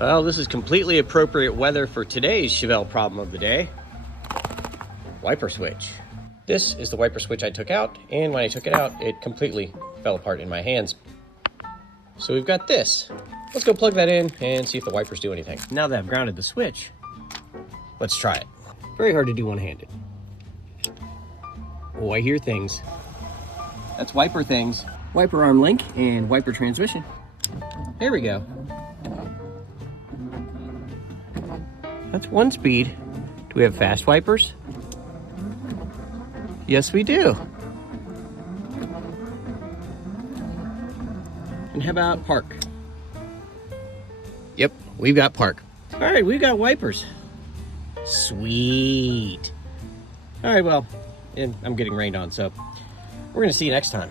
Well, this is completely appropriate weather for today's Chevelle problem of the day. Wiper switch. This is the wiper switch I took out, and when I took it out, it completely fell apart in my hands. So we've got this. Let's go plug that in and see if the wipers do anything. Now that I've grounded the switch, let's try it. Very hard to do one-handed. Oh, I hear things. That's wiper things. Wiper arm link and wiper transmission. There we go. That's one speed. Do we have fast wipers? Yes, we do. And how about park? Yep, we've got park. All right, we've got wipers. Sweet. All right, well, and I'm getting rained on, so we're gonna see you next time.